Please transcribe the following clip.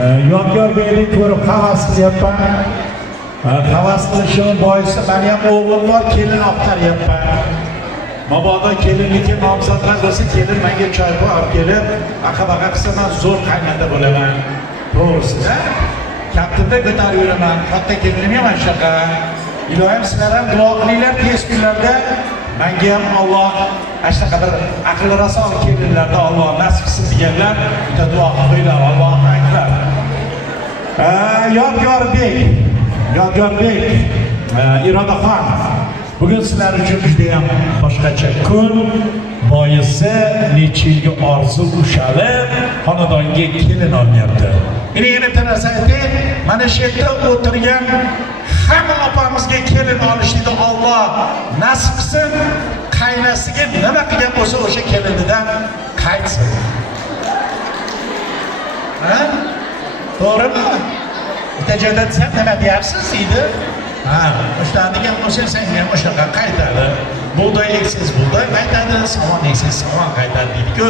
Yodgor Beyni ko'rib havas qilyapman. Havas qilishim boisi men ham o'g'lim bor, kelin olib qaryapman. Mabodo kelinniki nomzodlar bo'lsa, kelin menga choy olib kelib, aqa-baqa qilsa men zo'r qaynota bo'laman. To'g'risi-da, kaftida ko'tarib yuraman. Katta kelinim ham shunaqa. Ilohim sizlar ham duo qilinglar, tez kunlarda menga ham Alloh shunaqa bir aql rason kelinlarda Alloh nasib qilsin deganlar, bitta duo qilinglar. Allohu akbar. Yodgorbek, Irodaxon, bugun sizlar uchun juda ham boshqacha kun. Boisi necha yilga orzu ushalib, xonadonga kelin olyapti. Yana bitta narsa aytay, mana shu yerda o'tirgan hamma opamizga kelin olishni Alloh nasib qilsin. Qaynasiga nima qilgan bo'lsa o'sha kelinidan qaytsin. Ha? To'g'rimi? Bitta joyda desam nima deyapsiz deydi. Ha, o'shandigan bo'lsa senga ham o'shaqa qaytadi. Bug'doy eksangiz bug'doy qaytadi, somon eksangiz somon qaytadi deydi-ku.